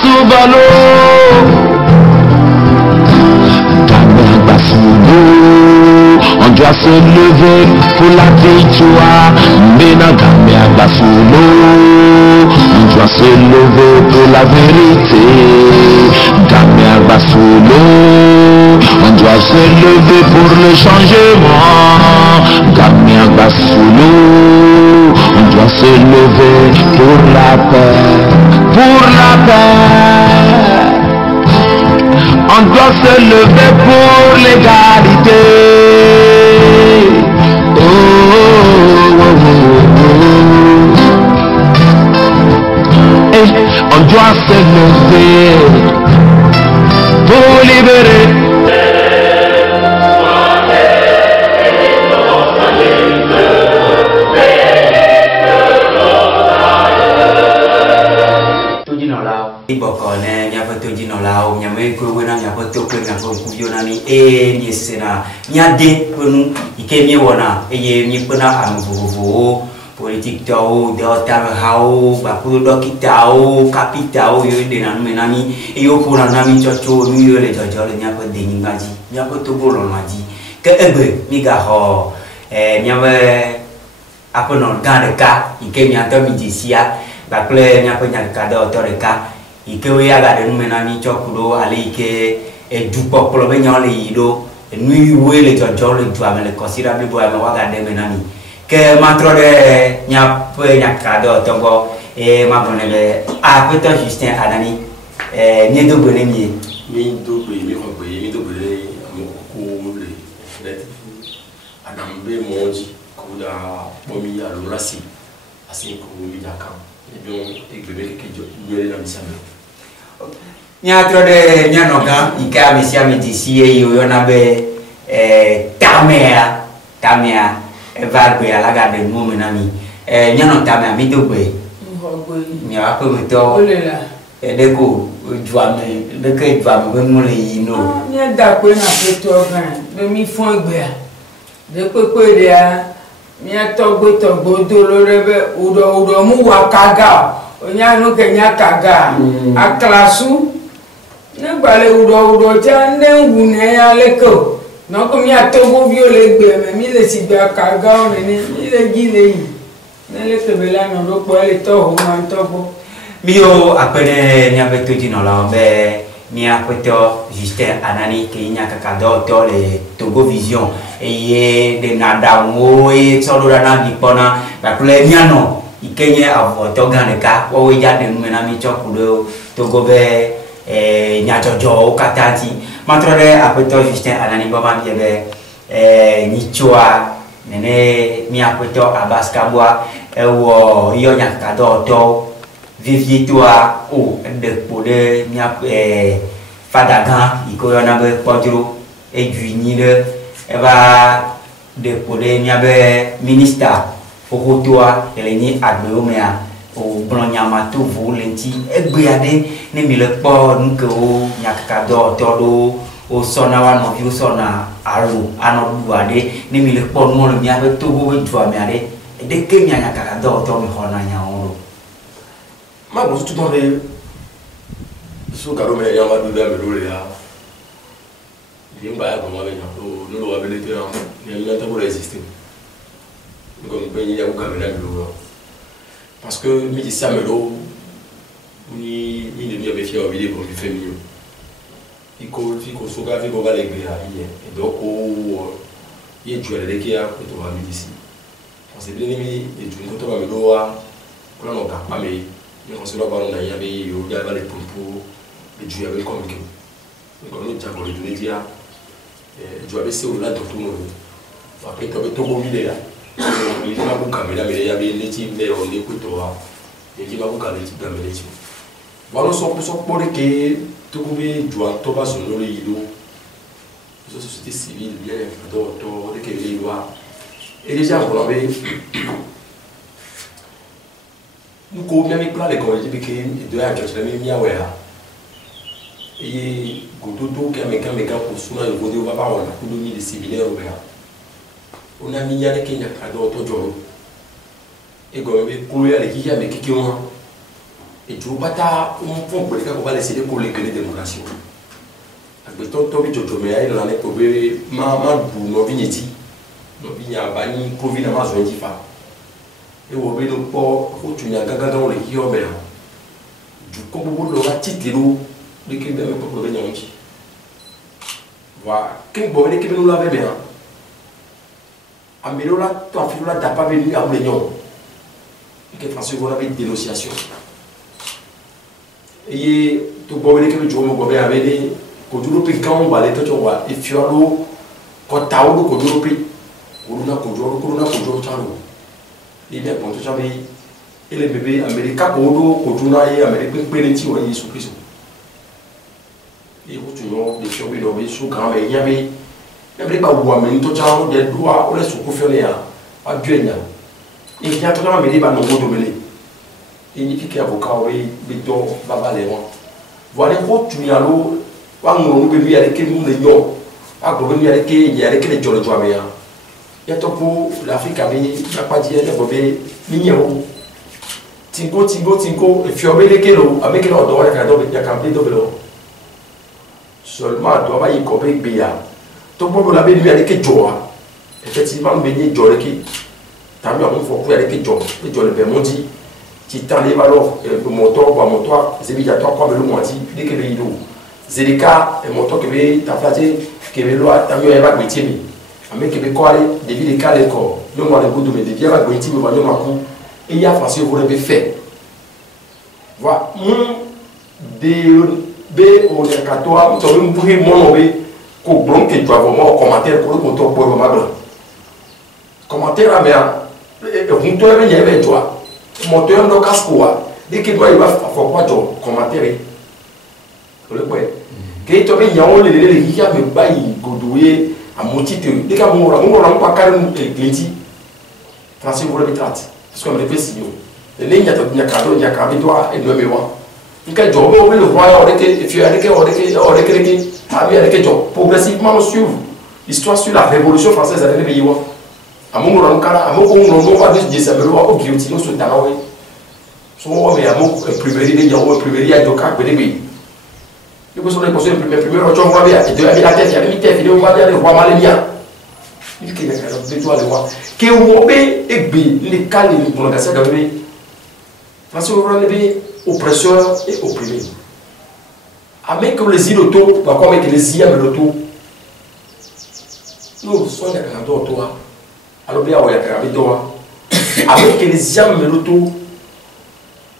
Subalo on doit se lever pour la victoire. Mena Gambia Basulo, on doit se lever pour la vérité. Gambia Basulo, on doit se lever pour le changement. Gambia Basulo, on doit se lever pour la paix. Pour la paix. On doit se lever pour l'égalité. Oh, oh, oh, oh. Et on doit se lever pour libérer. Ibokone nyapoto jino lao nyame ko wena nyapoto ko ngafo kubiona ni ni sena nyade penu ikemi wona eye mi pena amvuvu politik tao data hao baku dokitao kapitao yo de nan menami yo pura nami chocho ni yo le jojo le nyapo de ngaji nyapoto bolo maji ke ebe mi ga ho nyawe apono gandeka ikemi atami disia bakle nyapo nyaka do toreka ikewe ya ga de menami chokudo ale ike dupo polo be nyole yido nui wele jojo le tu amele considerable bo ame waga de menami ke matro de nyape nyakado tongo ma bonele a peut-être Justin Adani ni do bone mi do be mi ko be mi do be ko le net adam be monji ko da bomi ya lo rasi asin ko mi da kan e bien e gbebe ke jo nyele na misame nyatro de nyanoga ika misia medisi yo yona be tamea varbe alaga de momenami nyano tamea mitogbe nya ko mito olela deko juame deke juame be mole yino nya da pe na pe to gan be mi fon egbe a de pe de a nya togbo do lorebe udo mu wakaga onya no ke nya kaga aklasu nígbàlẹ̀ udo tí a ń wù ní alẹ́kọ̀ọ́ náà kò mí àtọ́gbó bí ó lè gbé ẹ̀mẹ̀ mí lè sì gbé àkàgá ọ̀rìn ní mí lè jí lè yìí nílẹ̀kẹ̀bẹ̀ lánàá ló pọ̀ ẹ̀ lè tọ́ òun máa ń tọ́gbó. bí o àpẹẹrẹ ní abẹ́tò jìnnà lọ bẹ́ẹ̀ ní apẹ́tọ́ Justin Adani kì í ní akàkàdọ́ ọ̀tọ́ lè Togo Vision èyí lè nà dà wọ́n sọ́dọ̀ dáná bí pọ́nà bàkúlẹ̀ níànà ìkẹyẹ àwọ̀tọ́ gànìká wọ́wọ́ jáde nínú ẹ̀nà mi tsọ́kùdó Togo bẹ́ẹ̀ nyajojo katati matrore apeto Justin Adani baba biebe nichoa nene mi apeto abaskabwa ewo yo nyakado to vivitoa o de pode mi fadagan ikoyo na be podro ejuini le eba de pode mi abe minister fokotoa eleni agbeomea o blonyama to volenti egbeade ne mi le po nke o nyakaka do todo o sona wa no bi o sona aro ano duade ne mi le po mo le mi abe to go we dua mi ade de ke nyakaka do to mi hona nya o ma bo tu tombe so karo me ya ma du da me lo le ya limba ya ko ma be nya o no lo wa be le te ya ni la ta pour résister ko be ni ya ko ka me la lo parce que mi di samelo ni ne mi avait fait au vidéo pour faire mieux iko soga fi boba le gbe aye e donc o ye juere de kia ko to ba mi disi on se bien mi e ju ko to ba mi do wa ko no ka pa me ni ko se lo ba no na ya be yo ya ba le pompo e ju ya be comme que ko no ja ko le du dia e ju abe se o la to tout monde après to go mi de ya il m'a beaucoup camé là mais il y avait les types mais on écoute toi et qui m'a beaucoup camé type dans les types voilà son pour que tout le doit tout pas sur le lido la société civile bien d'autres de que les lois et déjà on avait nous comme même plan les collèges parce que de la chose la même ya ouais et gododo quand pour souvent le gododo va pas on a tout donné des séminaires ouverts on a mis yale Kenya kado to joro e go be kulu yale ki ya me kiki won et tu vas pas on peut qu'on va laisser pour les démocratie agbeton to bi jojo me ayi na ne ko be ma bu no bi nyeti no bi nya ba ni covid na ma zo nji fa e wo be no po o tu nya gaga ga o le ki o be du ko bo lo ra titelo de ke be me ko be nya nji wa ke bo be ke be no la be be ha amelo la to afi la da pa be ni a le nyon e ke français go la be dénonciation et to bo be ke be jo mo go be ave ni koduro pe kan wale to cho wa ifiolo ko tawo koduro pe koruna koduro chalo ile bon to chabe ele bebe america kodo koduna e america pe ni ti wa yesu kristo e o tu no de chobe do be su kan be yabe yabe ba wo ameni to chalo de doa o le su ko fiole ya a duenya e ya to na me ba no godo mele e ni ki avocat o be do baba le won voilà ko tu ya lo wanguru be biya ke mu le yo agbo be biya ke ya ke le jolo jo ameya ya to ko l'Afrique abi na pa di ele bo be ni nyewo tingo e fio be le ke lo abi ke lo do ya ka do be ya ka be do be lo seulement do ba yi ko be biya to bo la be biya ke jo a effectivement be ni jo le ke ta mi on fo ku ya ke jo be jo le be mo di ti tan le balo moto zebiya to ko be lo mo di de ke be yi do Zélika et mon temps que vais t'afflater que vais loi t'as mieux à Guitimi mais que vais quoi aller des villes calées corps le mois de goût de mes déviens à Guitimi va ma coup et il y a français vous l'avez fait voilà de on est à toi tu as une bouille mon nom qu'au blanc que tu as vraiment commentaire pour le compteur pour ma blanc commentaire à mer et vous toi il y avait toi mon temps dans casque quoi dès que toi il va faire quoi ton commentaire le quoi que to be nyawo le ya me bayi godoye amotite de ka mo ra pa karu gliti français vous le traite parce que me fait signo le nya to nya ka be to e no me wa nka jo mo le roi o de que tu avec o de que abi avec jo progressivement suivre l'histoire sur la révolution française à le yiwa amu ro nkara amu ko no va de ça me o guillotine so tanawe so o me amu primerie de nyawo primerie ya do ka be de il faut que les premiers retours vont bien. Et de la tête, il y a des têtes, il y a des rois malémiens. Il faut que les rois. Que vous avez les cas de l'oppression de parce que vous avez oppresseurs et opprimés. Avec les îles auto, pourquoi avec les îles de l'auto nous sommes à toi. Alors bien, on y a avec les îles de l'auto.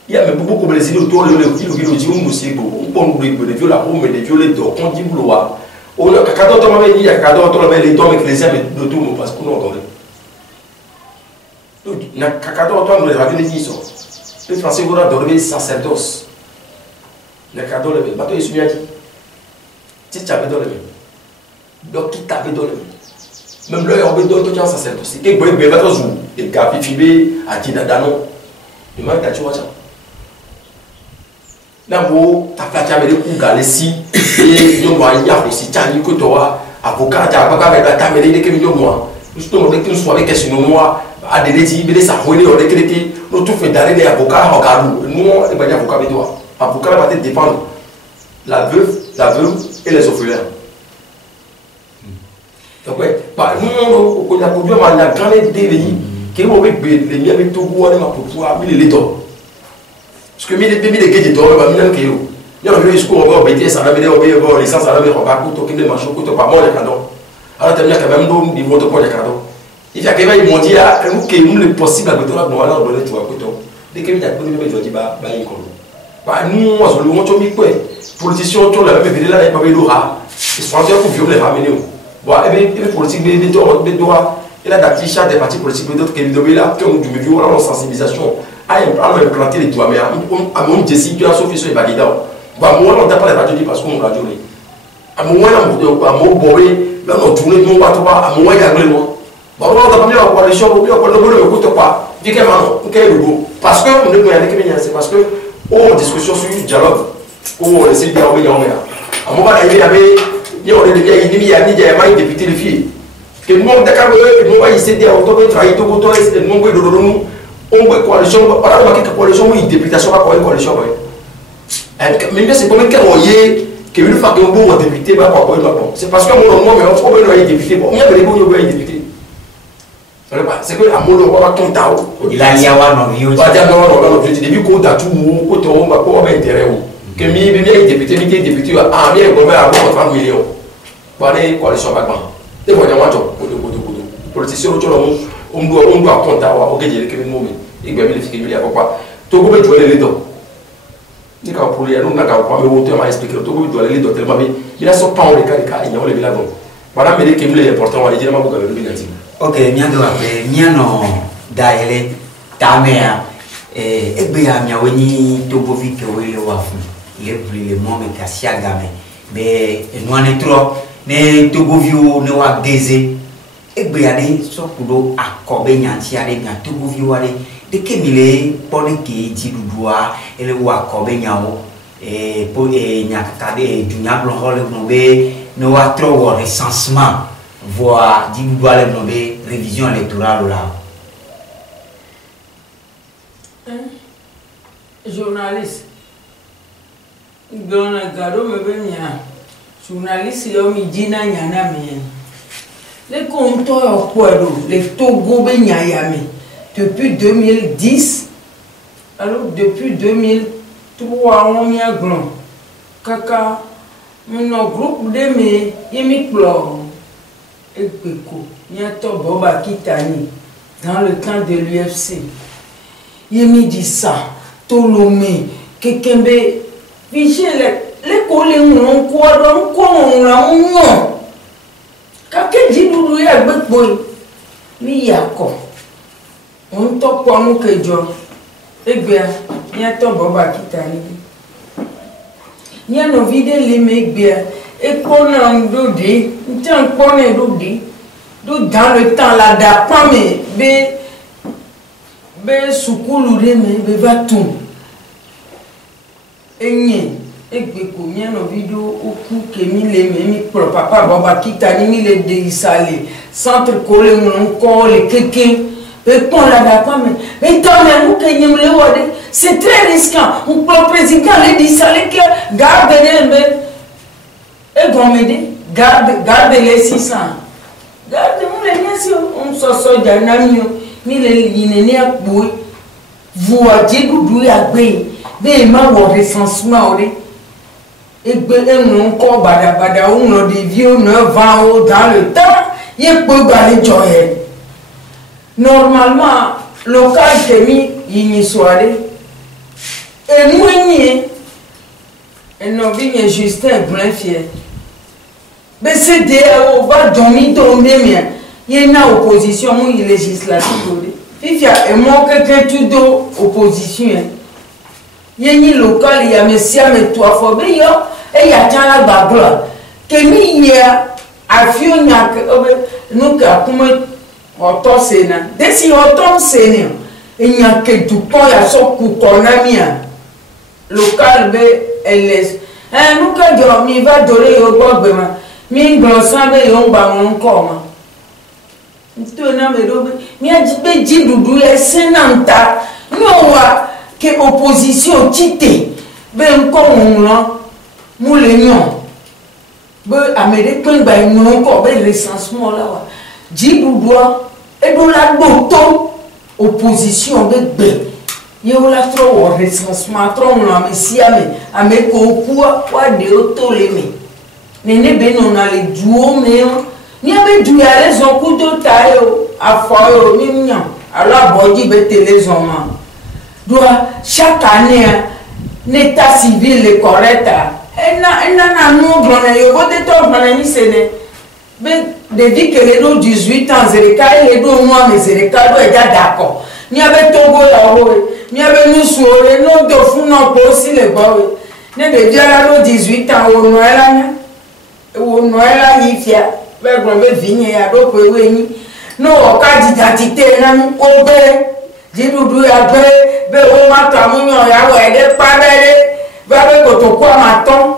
Il y a beaucoup comme les îles autour de l'île aussi, on peut de violer la roue, mais de violer d'or, on dit vouloir. On a cadeau, on m'a dit, il y a cadeau, on m'a dit, avec les îles d'auto, parce qu'on a entendu. Donc, il y a cadeau, on m'a dit, les îles sont. Les Français vont dormir sacerdoce. Le cadeau, le bateau est soumis à dire. Si tu avais donné, donc qui t'avait donné. Même là, on veut donner tout un sacerdoce. Et vous avez besoin de gapi fibé, à Tinadano. Il m'a dit, tu vois ça. Nabo taplatia mele ku galesi e nyomwa ya aussi tani ko to wa avocat ja baba be ta mele de ke nyomwa justement de kin so avec question moi a de leti be sa hoine o de kreti no tout fait d'aller les avocats au galu non e ba avocat be toi avocat va te défendre la veuve et les orphelins donc ouais ba non ko na ko bio ma na grande idée ke mo be le mi avec tout ko ma pour toi mi le to parce que mille de d'or va bien que yo il y a le jusqu'au on va bêter ça va venir au bio licence ça va venir on va couteau qui ne mange couteau pas moi le cadeau alors tu as quand même donc niveau de quoi le cadeau il y a que ils m'ont dit ah que nous le possible à couteau là on va leur donner tu vois couteau dès que il y a couteau mais je dis bah il comme bah nous on se le montre mi quoi politicien autour là même venir là pas vélo ah ils sont en train de violer ramener bon et bien politique de droit et là d'actifs chat des partis politiques d'autres qui doivent là comme du milieu en sensibilisation à implanter les toits mais à mon décide tu as sauvé sur les validants bah moi on t'a pas les radios parce qu'on radio les à moi à mon bourré là on tourne non pas toi à moi gagner moi bah on t'a pas mis la coalition on ne écoute pas dis que maintenant quel est le goût parce que on est bien c'est parce que on discussion sur le dialogue on essaie de dire on est à moi il y avait il y a il y a des députés de filles que nous d'accord nous va essayer de autour travailler tout autour nous on va coalition on a quelque coalition où députation pas coalition mais bien c'est comme quand on y est que une fois que bon député va pas c'est parce que moi mais on faut bien député bon il y a des bons députés c'est que amour va compter il a y avoir non vieux pas dire non début qu'on a tout au to on va pas intérêt que mi bien député ah bien on va avoir 30 millions pour aller coalition pas bon des fois il y a moi politicien on doit compter au gagner que moment et bien il fait qu'il y a pas to go jouer les deux ni ka pour les nous na ka pas me voter m'a expliquer to go jouer les deux tellement bien il a son pas on les cas il y a les là donc voilà mais que est important on va dire ma ko le binati ok miando ape miano daele tamea egbe ya miaweni togo vike wele wafu le moment kasia game be enwane tro ne togo view ne wa geze egbe ya de sokudo akobe nyanti ya de nya togo view wa de kemile pone ke jidudua ele wa akobe nyawo po nyakaka de dunya blon hole no be no wa tro wo recensement voir du doit le nommer révision électorale là. Journaliste. Dona garo me benya. Journaliste yo mi dina nyana me. Les compteurs au Poido, les Togo benya yame. Depuis 2010, alors depuis 2003 on y a glon. Kaka mon groupe de me yemi plore. Ekpeko, Niato Boba Kitani, dans le temps de l'UFC. Yemi dit ça, Tolomé, Kekembe, Fiché, les collègues n'ont quoi donc, on l'a non. Kake dit nous y a beaucoup, mi yako. On top pour nous que John. Eh bien, Niato Boba Kitani. Nia no vide les mecs bien. Et qu'on a un dodé, tiens, qu'on est dodé, dans le temps là, d'après, mais, soukoulou de me, va tout. Et n'y, et bien, nos vidéos, au coup, que mi les mêmes, pour papa, baba, qui t'a mis les désalés, centre collé, mon corps, les kékés, et qu'on l'a d'après, mais tant même, que n'y me le voit, c'est très risquant. On peut président les désalés, que garde les et Gomede, garde les 600. Garde-moi les nations. On se sort d'un ami, mais les lignes à bouer. Vous avez dit à Bé, mais ma recensement, et bien, encore badabada, on a des vieux 9 ans dans le temps, il peut aller jouer. Normalement, local est mis une soirée. Et moi, et nous avons Justin Blanfier. Mais c'est on va dormir, mais il y a une opposition législative. Il y a un manque de opposition. Il y a une locale, il y a Messia, mais toi, il y a la bagla. Que il y a à Fiona, nous avons autant Sénat. Dès si autant Sénat, il n'y a que tout temps, il y a son coup qu'on a mis. Local, elle laisse. Nous avons dit, il va donner au bord. Mi glossabe yomba nkoma ntona medobe mi ajibe jidudu le senanta nowa ke opposition tite be nkomunlo mulenyon be amede pengba nyon ko be recensement là wa jidudu edo la doto opposition be gbe yo la tro recensement tro no amesiame ameko kuwa wa de otoleme Nene ben a les duos mais ni avait dû aller son coup de taille à foyer mignon à la body bête les hommes doit chaque année l'état civil est correct et na nous grande yo côté toi grande ni c'est mais depuis que les 18 ans les cas les deux mois mais les cas doit être d'accord ni avait Togo là ni avait nous soirée non de fou non aussi les boy ne de dire à 18 ans au Noël ou Noël yifia be grombe vigne ya do ko eweni no o ka d'identité na mi o be jidudu ya be o ma ta mu yan ya we de pa bele ba be ko to ko ma ton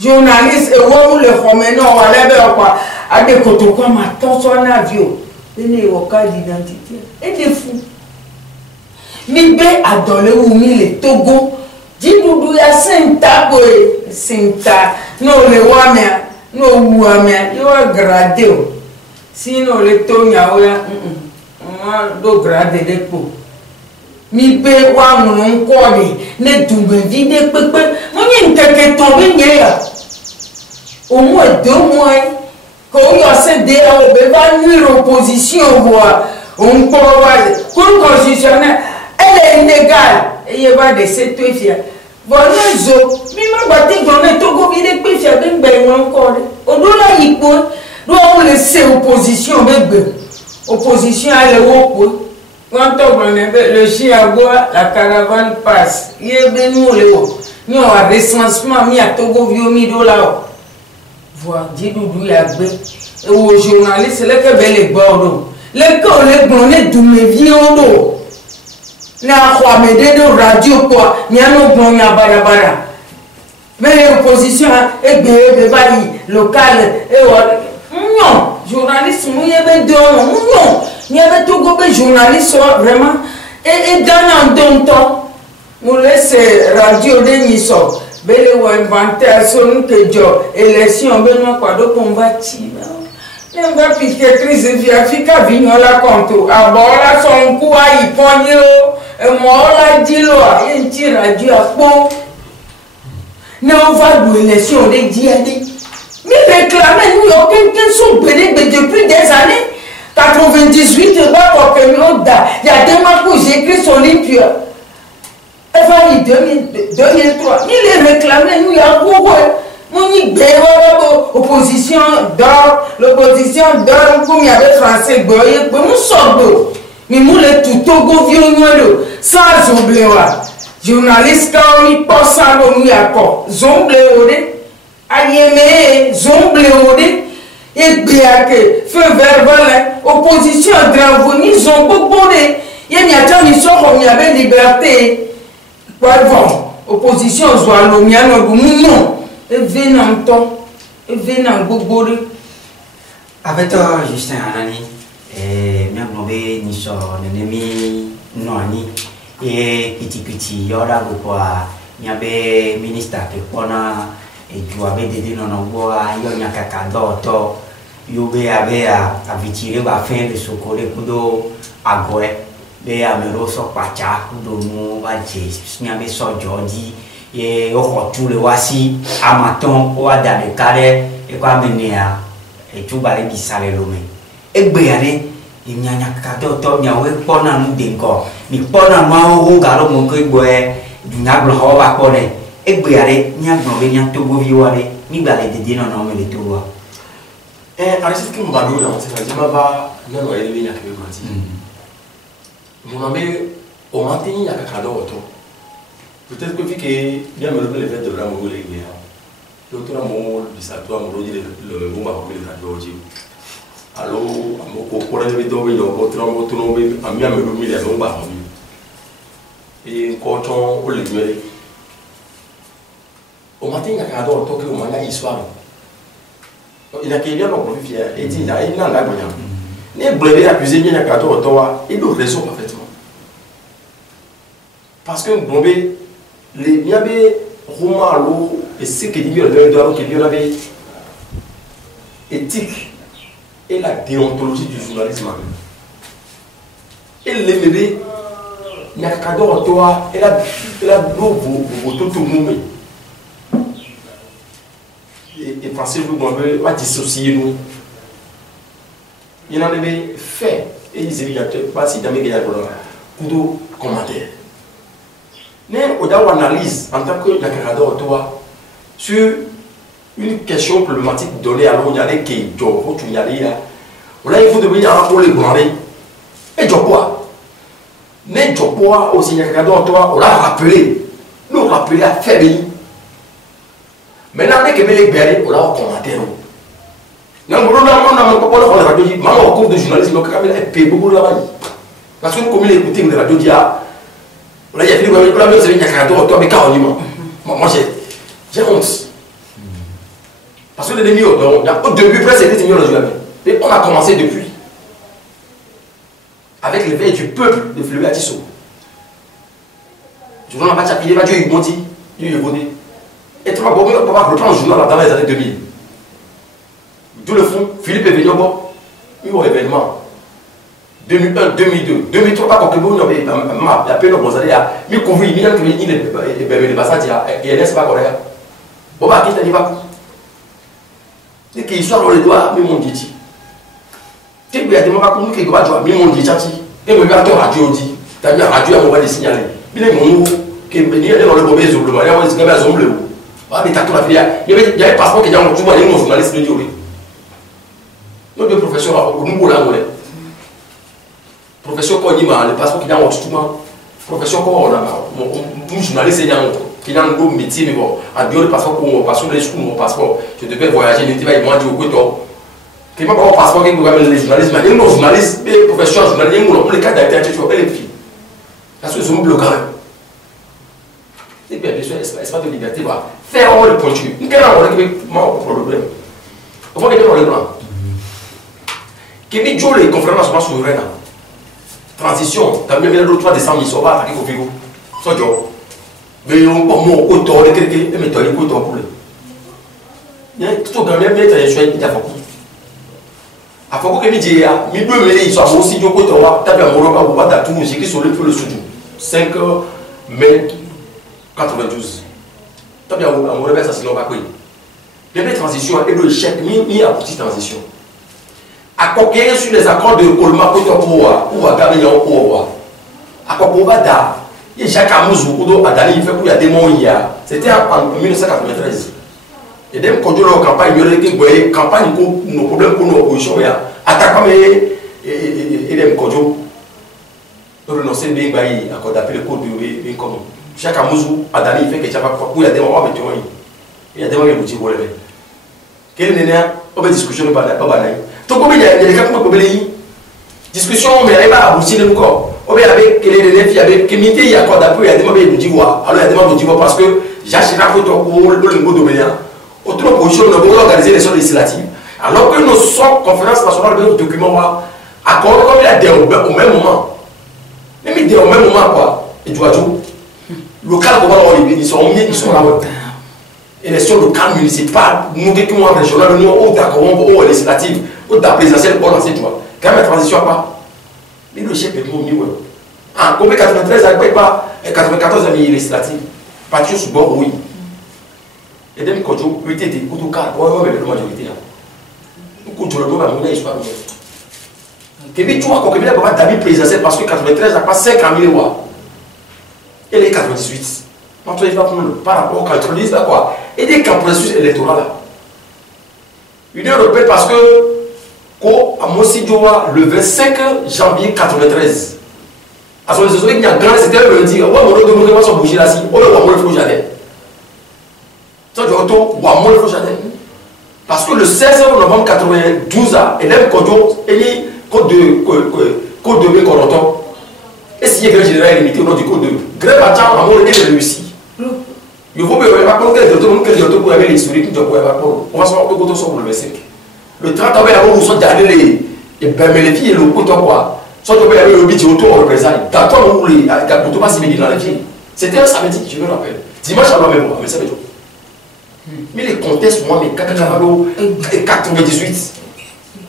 journaliste e wo mu le fome no wa le be o pa ade ko to ko ma ton so na avion ni o ka d'identité et des fous mi be adole wu mi le Togo jidudu ya senta boy senta no le wamia no wamia yo grade o sino le tonya o ya ma do grade de po mi be wa mu nko ni ne dumbe vide pepe mo ni nkeke to be nye ya au moins 2 mois quand il y a cette déa on va nuire opposition voir on peut voir pour constitutionnel elle est illégale et il va de cette fier voilà zo mi ma bati donner Togo vide pe fier ben ben encore on doit y pour doit laisser opposition ben opposition elle est au quand on le chien à bois la caravane passe il est venu nous a recensement mi à Togo vieux mi do là voir jidudu ya gbe e wo journaliste le ke be le gbodo le ko le gbon du me viodo na kwa me de do radio quoi ni ano gbon ya barabara mais opposition e gbe be bari local e wo non journaliste mu ye be do non ni be to go be journaliste vraiment et dans un temps nous laisse radio de niso bele wa inventer son que jo élection beno kwa do combattre ne va piquer crise via fika vignola conto abola son ku ayi ponyo e mo la dilo e ti radio apo ne on va de élection de diade mi réclamer nous aucun sont béné depuis des années 98 va pour que nous da il y a des mois que j'ai écrit son livre elle va y 2003 il est réclamé nous il y a beaucoup on y béro opposition d'or l'opposition d'or comme il y avait français boye pour nous sordo mais nous les tout Togo viololo sans oublier journaliste quand il passe à nous ya ko zomble ode ayeme zomble ode et bien que feu verbal opposition dravoni ont beaucoup de il y a tant ils sont comme il y avait liberté bon opposition soit l'omiano non et venant beaucoup avec toi Justin Anani et bien globé ni so nemi noni et petit yora quoi il y avait ministre qui pona et tu avais des non boa yo nya kaka doto yo be avait à vitire va fin de socorrer kudo agoe be amero so pacha kudo mu va je nya be so jodi et au le voici à maton ou à dans le carré et quoi mener à et tout va les bisale l'homme et béare il n'y a qu'à d'autres il y a ouais pona nous d'ingo ni pona ma ou garo mon que boé du naglo hawa pone et béare ni a gno venia to go viware ni balé de dino non me le to wa artiste qui m'a donné on s'est dit ma va non ouais il y a que mati mon ami au matin il y a qu'à d'autres peut-être que vu que bien me le fait de la mourir les gars l'autre amour du sato amour le bon va couper la Georgie alors amour pour les vidéos il autre amour tout le monde a bien me le milieu on va et quand on le met au matin il y a qu'à d'autres que au moment histoire il a qu'il y a non fier et dit il n'a la bonne ne blé accusé bien il y a qu'à d'autres il doit raison parfaitement parce que Bombé il y avait Romalo et ce qui dit qu'il y avait éthique et la déontologie du journalisme. Et les bébés, il y a qu'à toi, et la tout le monde. Et pensez vous va dissocier nous. Il y en a des faits et ils disent pas si jamais il y a un commentaire. Mais on analyse en tant que l'académie toi sur une question problématique donnée à l'eau, il y a des qui ont il y a là. Là il faut devenir un peu les grands et quoi? Mais quoi aussi l'académie toi on l'a rappelé, nous rappeler à faire. Maintenant dès que les berry on l'a commenté. Non, on a pas parlé de la radio, mais on cours de journalisme donc il paye beaucoup de travail. Parce que comme il écoutait de la radio là, il y a des gens qui ont dit que mais carrément. Moi, j'ai honte. Parce que les ennemis, au début, presque, c'était ignoré. Mais on a commencé depuis. Avec l'éveil du peuple de Fleury à Tissot. journal n'a pas chapé, il va dire, ils m'ont dit, ils vont dire. Et tu vas reprendre le journal dans les années 2000. Tout le fond, Philippe est venu au bord, il y a un événement. 2001, 2002, 2003, quand on a appelé le Bozalé, il a couvert, il a couvert, il est passé, il est pas correct. Bon, bah, qui t'a dit pas? Dès qu'il soit dans les doigts, mais mon dit. Dès qu'il y a des moments qui va jouer, mais mon dit, et le gars de radio dit, t'as bien radio à m'envoyer des signaux. Il est mon mot, qui est venu dans le mauvais zombie, il y a un zombie. Ah, mais t'as tout la vie, il y a un passeport qui est dans le tout, il y a un journaliste de Dieu. Nous, deux professeurs, nous, là, professeur quoi dit le passeport qui a un tout professeur quoi on journaliste qui a un gros métier mais bon en dehors du passeport pour passer les schools mon passeport je devais voyager n'était pas moi dit au côté qui m'a pas un passeport qui doit les journalistes mais les journalistes les professeurs journalistes on les cas d'acteur tu vois les filles parce que sont bloqués et bien sûr espace de liberté va faire le continu quel est le problème on va gagner le plan qui met Joe les conférences nationales souveraines transition, t'as bien le 3 décembre, ils sont pas attaqués au frigo. Ça, job. Mais on peut mon auto, les quelqu'un, mais tu as les couteaux pour lui. Il y a tout le monde, mais tu as les choix, il y a beaucoup. À Foko, que midi, il peut mêler, ils sont aussi du côté, tu as bien mon repas, ou pas, tu as tout, j'ai qui sur le feu le studio. 5 mai 92. Tu as bien mon repas, ça, sinon, pas quoi. Il y a des transitions, et le chèque, il y a une petite transition. À coquer sur les accords de Colma ou à Gabriel ou à Kokobada, il y a Jacques Amouzou ou à Dali, il fait qu'il y a des mots hier. C'était en 1993. Et dès qu'on dit la campagne, il y a une campagne pour nos problèmes pour nos oppositions. Attaquant et des Kodjo, renoncer bien à quoi d'appeler le code de comme Jacques Amouzou à Dali, il fait que tu as pas il y a des moments avec toi. Il y a des moments où tu vois. Quel est le discussion de Banaï? Donc, il y a des cas pour les discussions, mais il n'y a pas abouti de corps. Avec les élèves, il y avait comité, il y a quoi d'appui, il y a des moments de d'Ivoire. Alors, il y a des moments de d'Ivoire parce que j'ai acheté un peu pour le mot dominant. Autre position, nous avons organisé les élections législatives. Alors que nous sommes conférence nationale de documents, accordés comme il y a des au même moment. Même il y a au même moment, quoi. Et tu vois, local, ils sont mis, ils sont là. Élection locale, municipale, nous qui sommes régionales, nous sommes d'accord, ou législative, ou la présidentielle, on sait, tu vois. Quand même, la transition, pas. Mais le chef est mieux. Ah, comme 93, avec pas 94 amis législatives. Parti sous bord, oui. Et donc, quand tu as été, quand tu as été, la majorité là. Quand tu as été, tu as été, tu vois, quand tu as été présidentielle, parce que 93 n'a pas 50 000 lois. Et les 98. Par rapport au 90, là quoi. Et des processus électoraux là. L'Union européenne parce que à Mossidjoa le 25 janvier 93. À son désolé, il y a un grand, c'était le lundi. Ouais, mon autre demande son bouger là si. Oh, on le faut jamais. Ça, je retourne, on le faut jamais. Parce que le 16 novembre 92, et même quand on est code de méconnaissance, et si le général est limité au nom du code de grève à temps, on a réussi. Il faut que je vous avez l'historique de on va se voir que sur le 25. Le 30 avril, nous sommes derniers les filles et le coup de quoi. Soit on avait le biti autour, on représailles. D'accord, on voulait, on pas s'y dans les filles. C'était un samedi, je me rappelle. Dimanche, à l'homme, mais ça veut dire. Mais les contestes, moi, mais 98.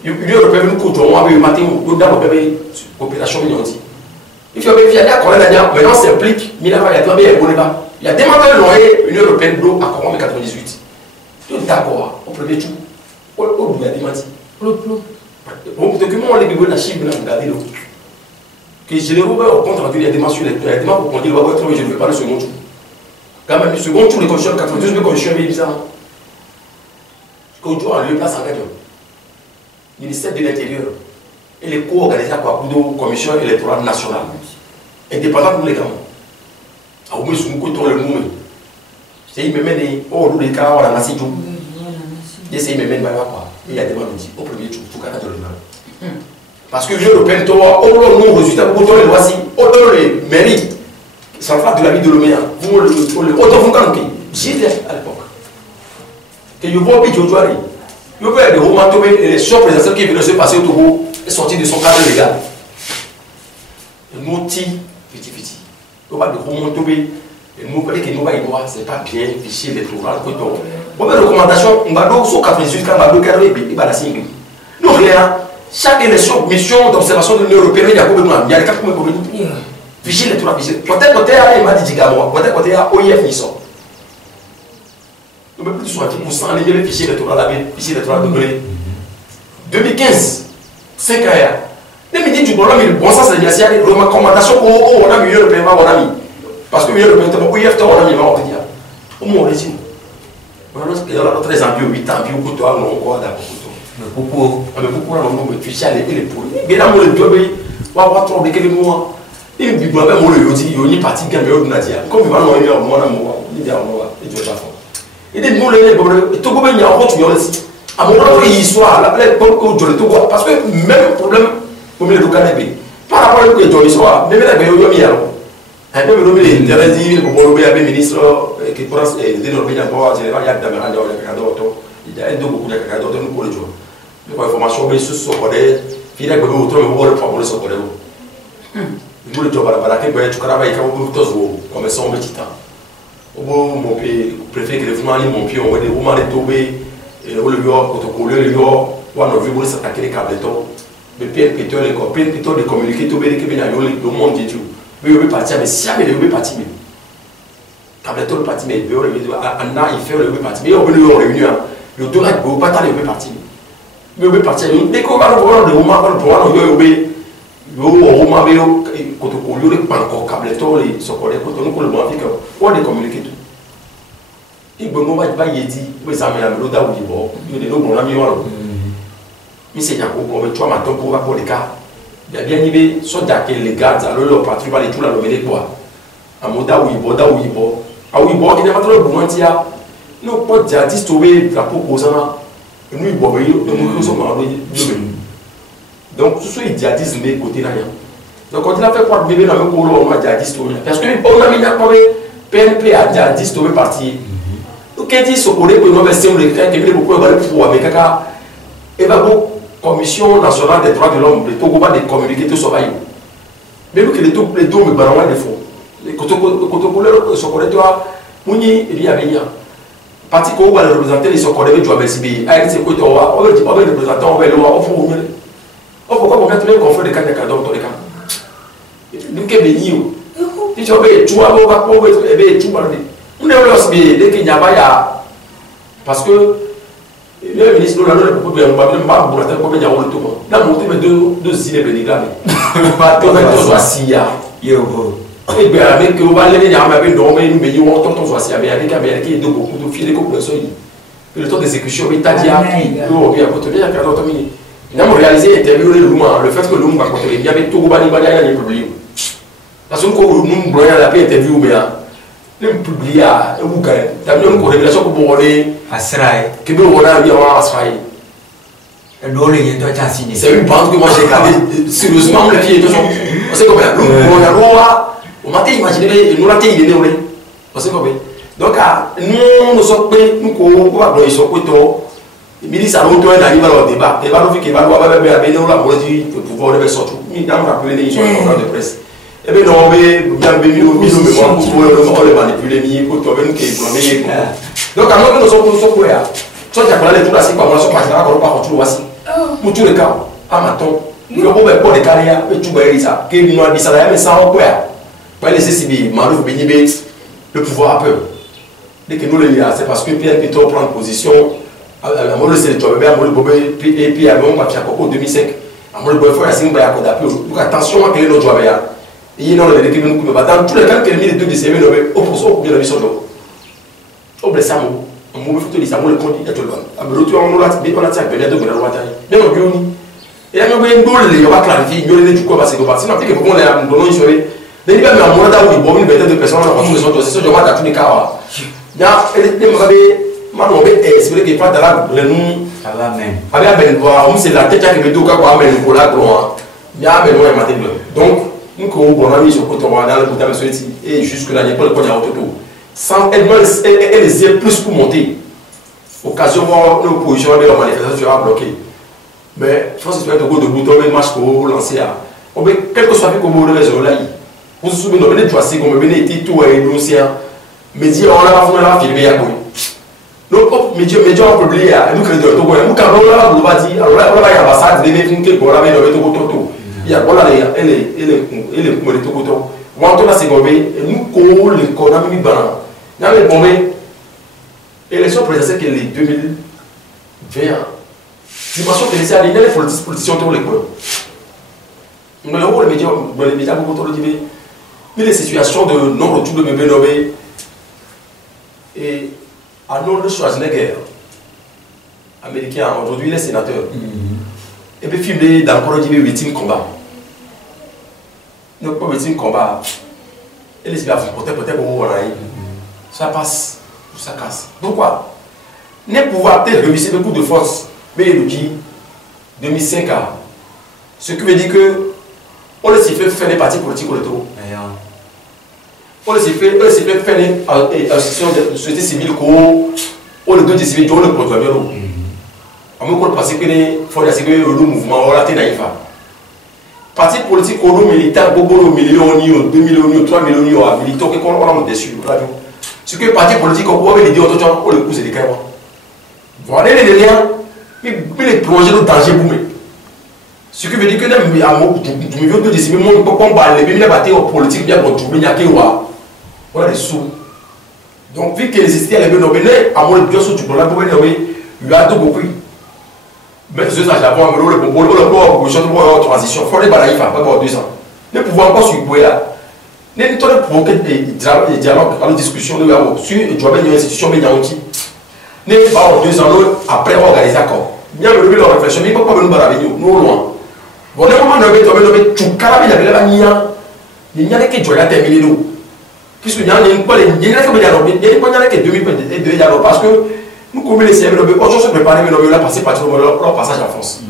L'Union européenne nous coûte, on avait le matin, nous avons fait coopération, ils ont dit. Il faut vérifier, maintenant, ça implique, mais là, il y a des gens il y a des mandats de loyer, l'Union européenne bloque à Coran en 98. Tout d'accord, on peut tout. On doit démentir. Bon, document, on les bibelots de la Chine, regardez-le. Que généraux, au contre, il y a des mentions, il y a des gens pour dire, je ne veux pas le second tour. Quand même, le second tour, les conditions de 92, les conditions sont bizarres. Quand on a lieu place en gagnant, ministère de l'Intérieur et les co-organisés à quoi, commission électorale nationale, indépendante pour les gamins. Ah oui, je me côtoie le monde. C'est il me mène au bout des cas, on a massé tout. Et c'est il me mène quoi. Il y a des gens qui disent au premier tour, tout cas, parce que l'Union européenne, on a nos résultats, pour les lois, on les mairies, ça fait de la vie de l'homme. Vous le autant vous quand j'étais à l'époque. Que je vois Bidjo Douari, je vois des romans tombés, les élections présidentielles qui viennent de se passer au Togo, est sorti de son cadre légal. Le moti, petit. On va de romans tombés. Et nous, c'est pas bien fichier électoral. Bon, mais recommandation, on va donc sur 98 quand on va donc il va la signer. Nous, rien. Chaque élection, mission d'observation de l'Union européenne, il y a combien de il y a 4 combien de fichier électoral, fichier. Peut-être il m'a dit Digamo, peut-être il y a OIF Nissan. Nous, plus de 70% les fichiers électoral, fichier électoral de 2015, 5 ans. Les médias du bon sens, c'est une recommandation on a mis l'Union européenne, on a mis. Parce que l'Union européenne, OIF, on a mis, on va dire. Au moins, on résume. On a très envieux, 8 ans, puis au coup de toi, on va d'accord. Mais pourquoi? Mais pourquoi on a fichier et les poules? Mais là, on a dit, on va avoir trop de quelques mois. Et puis, on a dit, on est parti, on a dit, comme il va nous dire, on a dit, et tu vas pas faire. Et des mots, les Togo, il y a un autre, à mon avis, il soit là, parce que même problème, pour les locaux, par rapport à ce que tu as, même là, il y a un peu de j'avais dit, pour le ministre qui pense et des Européens, général, il y a des il y a beaucoup de cadeaux de nous pour le jour. Les informations, mais ce sont des filles qui ont autant de problèmes sur le jour. Nous, le job à la queue, tu travailles comme ça, on met du temps. Mon préfet que les femmes mon pied, on va des romans de tomber, et on le voit, protocole, le voit, on a vu pour s'attaquer les câbles de temps. Mais puis, de communiquer, tout bien, le monde dit tout. Mais il veut partir, mais si il veut partir, câble de temps, le parti, mais il fait le parti, mais on veut réunir. Le dollar ne peut pas aller partir. Mais il partir. Dès qu'on va voir le roman, quand on lui pas encore câble de temps, les socorés, quand on le voit, on les communiquer tout. Il va y dire, mais ça me l'a mis là où il va. Il y a des gens qui ont mis c'est un peu tu vois maintenant pour voir pour les cas. Il y a bien dit, soit d'accord les gars, alors leur patrie va les tout là, le mêler quoi. À mon da où il va, ah oui, bon, il n'y a pas trop de bon tia. Nous pas déjà distribuer drapeau posant nous il boit nous sommes donc tout ce djihadisme mais côté là donc quand il a fait quoi bébé dans le colo on a djihadiste parce que on a mis là comme PNP a djihadiste au parti donc quand dit ce collègue que nous avons essayé de faire que beaucoup va pour avec kaka et va bon commission nationale des droits de l'homme de Togo va de communiquer tout ça va mais nous que les deux me baronne des fonds les cotocoleurs ce collègue toi muni il y a bien parti qu'on va le représenter les socorros du ABCB avec ses côtés on va le représenter on va le voir on faut pourquoi on met qu'on fait des cas de cadeaux dans les cas donc que béni si tu veux tu vas voir pour et tu vas le on est aussi dès qu'il n'y a pas parce que le ministre de la loi peut bien pas pour la tête pour bien le tout là monter mes deux idées bénégrames pas tout mettre sur sia yo et bien avec on va aller à ma belle dormir nous mais on entend soit sia avec qui de beaucoup de filles de complexe le temps d'exécution il t'a dit oh bien quand tu viens à 40 minutes nous avons réalisé interview le fait que l'homme va côté il y avait tout bani bani il y a publié parce que nous bloquer la interview mais nous publier ou quand t'as vu une révélation que bon on Asraï. que bon on a bien Asraï c'est une bande que moi j'ai regardé sérieusement le pied de son on sait combien on a roi on m'a imaginé nous la télé il est né on sait combien donc nous sommes prêts nous qu'on va bloquer sur côté ministre a longtemps arrivé au débat et va nous faire va nous la pour dire pouvoir de sortir nous avons rappelé les conférences de presse et bien non mais bien bienvenue au milieu pour le manipuler ni pour toi même qui est donc à nous sommes quoi soit tu as les tout là c'est pas moi sont pas encore toujours aussi pour tous les cas à maton le bon ben pour les carrières et tu vas ça que nous a dit ça là mais ça quoi pas laisser si Marou Benibé le pouvoir a peur dès que nous le là c'est parce que Pierre Pito prend position à mon c'est le job à mon bobé et puis à mon papier en 2005 à mon bobé faut essayer à coder donc attention à quel est le job là il non le que nous comme dans tous les cas que les deux de ces mais opposition bien la mission au blessé on me fait dire ça on le conduit à tout le monde à me retourner on l'a dit on a dit que bien de la loi taille bien au bio ni et là on va clarifier il y a des trucs comme ça que sinon que vous on a donné sur les mais même à mon là où il bon une vingtaine de personnes on va tous les autres c'est je vois dans tous les cas là et maintenant c'est vrai qu'il faut dans la nous avec ben voir on c'est la tête qui me doit quoi mais pour la gloire bien mais moi matin donc nous qu'on bon ami sur côté on dans le bout de et jusque là il n'y a pas le point à autour sans elle les yeux plus pour monter occasion voir l'opposition avec la manifestation sera bloquée mais je pense que c'est peut-être au bout de bouton mais match pour lancer on veut quelque soit fait comme on le réseau là pour se souvenir de tu as si comme bien été tout et l'océan mais dire on a fait la filmer à quoi donc mais Dieu on peut oublier nous que de tout nous quand on va dire alors là il y a ambassade des mecs qui pour la mais de tout il y a voilà elle est pour le tout on a c'est comme nous qu'on les qu'on a mis dans les bombes élection présidentielle que les 2020 dimension que les alliés les politiciens tout les quoi nous avons les médias beaucoup trop dit mais les situations de non-retour de bébé nommé et Arnold Schwarzenegger, américain, aujourd'hui il est sénateur. Et puis filmé dans le corps du victime combat. Donc, pas victime combat. Et les civils peut-être pour ça passe ou ça casse. Donc, quoi? Les pouvoirs peut-être réussir beaucoup de force, mais il nous dit 2005 ans. Ce qui veut dire que on les fait faire des partis politiques au retour. On les fait faire des associations de société civile on les donne des civils, on les programme. On me pense que les forces de sécurité le mouvement on l'a naïf. Parti politique au militant, beaucoup de millions, 2 millions, 3 millions à militants qui ont dessus. Ce que parti politique on peut dire autour on le pousse des cas. Voilà les liens, mais les projets de danger pour moi. Ce qui veut dire que dans le milieu de décimer, on peut pas les batailles politiques bien pour trouver voilà les sous. Donc, vu que les étudiants les bien à mon bien sous du problème, pour il y a tout compris. Mais ce ça j'avais un rôle pour le transition. Il faut les balayer, pas pour 2 ans. Les pouvoirs pas sur le là. Les temps de provoquer des dialogues, des discussions, sur le job de l'institution, mais il y a aussi. Les pas 2 ans après organiser accord. Bien le lever la réflexion, mais il ne faut pas venir balayer, nous loin. Bon, les moments de tout carabin, il y a des gens qui ont terminé nous. Puisque il y a que 2022 parce que nous comme les CM on se préparer mais là passer par leur passage en France.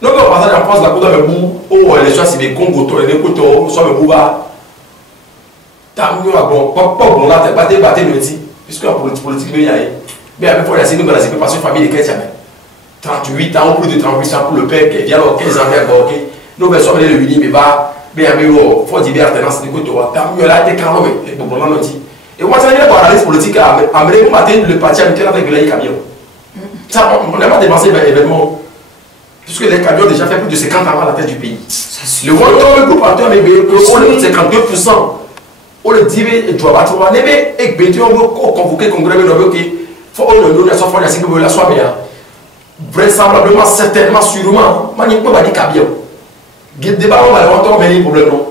Donc le passage en France la côte avec vous au élection c'est des Congo to les côtes soit le bouba tant mieux bon pas bon là pas débattre le dit puisque la politique mais avec pour la c'est nous la c'est parce que famille de 38 ans plus de 38 ans pour le père qui vient 15 ans OK nous ben sommes les unis mais va bien il faut dire alternance de côté tant mieux là des carreaux et bon on dit et moi ça n'est pas analyse politique à amener matin le parti avec les camions ça on n'a pas dépensé l'événement puisque les camions déjà fait plus de 50 ans à la tête du pays le montant le groupe acteur mais on est 52% on le dit mais tu vas trouver mais et ben tu on convoquer congrès mais OK faut on le donne soit la sécurité la soit bien vraisemblablement certainement sûrement man peut pas dire camion débat on va avoir un problème non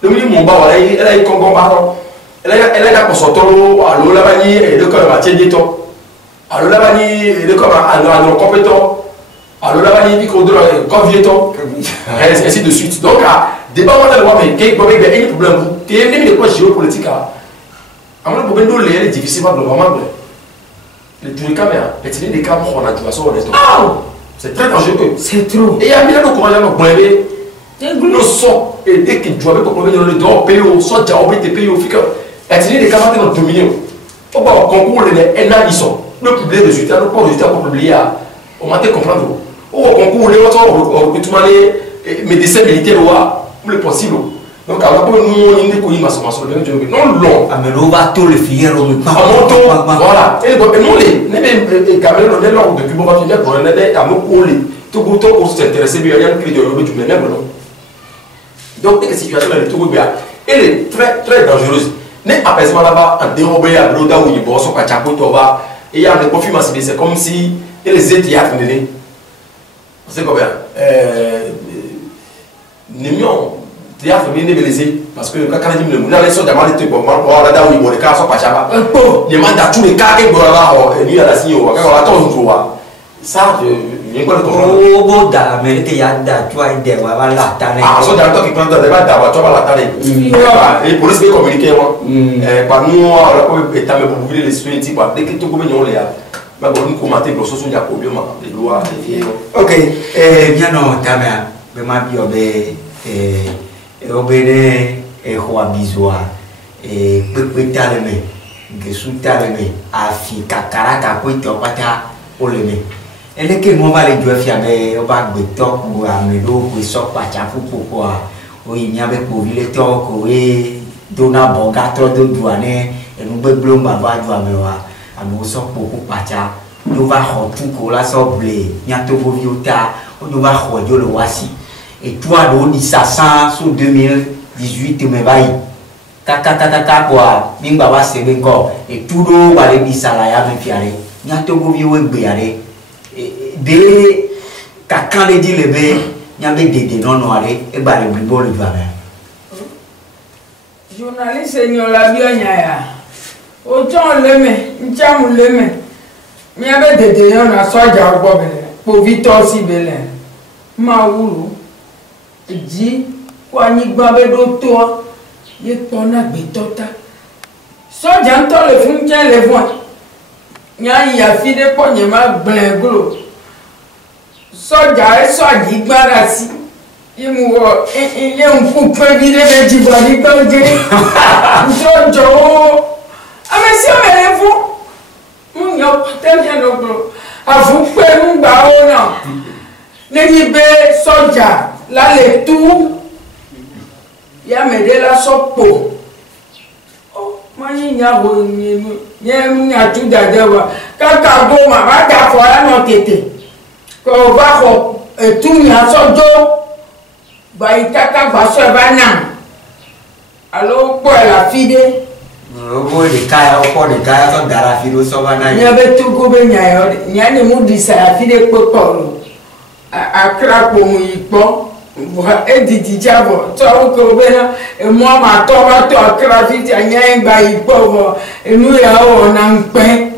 le minimum mon bas elle est combat elle a consulté à l'Olabani et le corps Mathieu Dito à l'Olabani et le corps à nos compétents à l'Olabani et le corps Vieto ainsi de suite donc débat on va voir mais quel problème qui est même des points géopolitiques à mon problème d'eau est difficile globalement les tous les caméras les télé des caméras on a tout ça c'est très dangereux c'est trop et il y a mis le courage à nos problèmes nous sommes et dès que tu avais problème dans le droit pays au soit déjà obligé de payer au FICA et les camarades dans le dominio au bas concours les NA ils sont le public de résultats le pas résultat pour publier au matin comprendre au concours les autres recrutement les médecins militaires le possible donc alors nous on est connu massivement non long amelo va tout le fier au voilà et nous les camarades les langues de Cuba va finir pour les à nous les tout bouton pour s'intéresser bien il y a plus de du même non donc cette situation là est tout bien elle est très très dangereuse ne apaisement là-bas en dérobé à l'auda où il bosse au Kachapo Toba et il y a des confirmations c'est comme si les théâtres de c'est combien Nimion théâtre bien développé parce que quand il me dit les sont demandé de bon là où il bosse cas sur Kachaba il demande à tous les cas qui bossent là et lui à la CEO quand on attend une fois ça je pas le comprendre oh boda mais il y a da tu as des va là ta ah so dans toi qui prend da va tu vas la ta et police peut communiquer moi par nous alors que état me pour les soins type dès que tout comme on les a mais bon nous commenter pour so ya ko bien ma les lois OK bien non tamia be ma bi obe obere ho abizwa pepe taleme gesu taleme afi kakaraka ko to pata oleme ele que mo va le jo fi abe o ba gbe to ku amelo ku so pacha fupo ko oui mia be povi le to ko e dona boga to do duane e nu be blom baba du amewa anu so poku pacha do va hotu ko la so ble nya to go viota o do va khojo le wasi et toi do di sa sur 2018 me vai kaka quoi min baba se be ko et tout do ba le di sala ya me fiare nya to go vi we gbe are be kaka le di le be nya be dede non no are e ba le bibo le va be journaliste ni la bio nya ya o ton le me nchamu le me mi abe dede yo na soja ogbo bele po Victor si bele ma wulu ji kwa ni gba be do to ye pona gbe tota soja nto le fun je le fun nya ya fi de po nye ma gble glo soja e soji gbara si imu wo ye nku pe bi de be ji bo ni gba je jojo ame si o mele fun mu yo tele no glo afu pe ngba o na ni be soja la le tu ya me de la sopo oh mani nya bo ni nya tu dada wa kaka go ma ba da fo ya no tete ko ba ko tu nya sojo ba ikaka gba so ba na alo po la fide obo de kaya to dara fido so ba na nya be tu go be nya yo nya ni mu di sa fide popo akra po mu ipo edidi jabo to ko be na e mo ma to akra fiti anya ngba ipo bo enu ya o na npe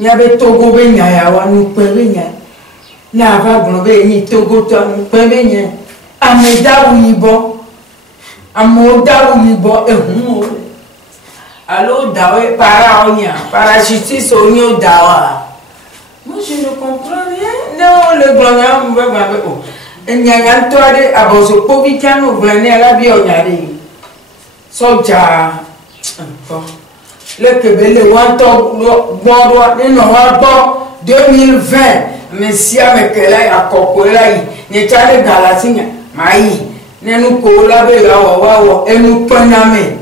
nya be to go be nya ya wa nu pe be nya na ba gbon be ni to go to npe be nya amedawu yibo amodawu yibo ehun o allo dawe para onya para justice oni o dawa moi je ne comprends rien non le gloria me va o nyanya ntore aboso povitiano vene la bi onyare soja le kebele wanto gboro nínú wa bo 2020 mesia mekela akoko lai ni chale galatinya mai nenu ko la be la wa enu paname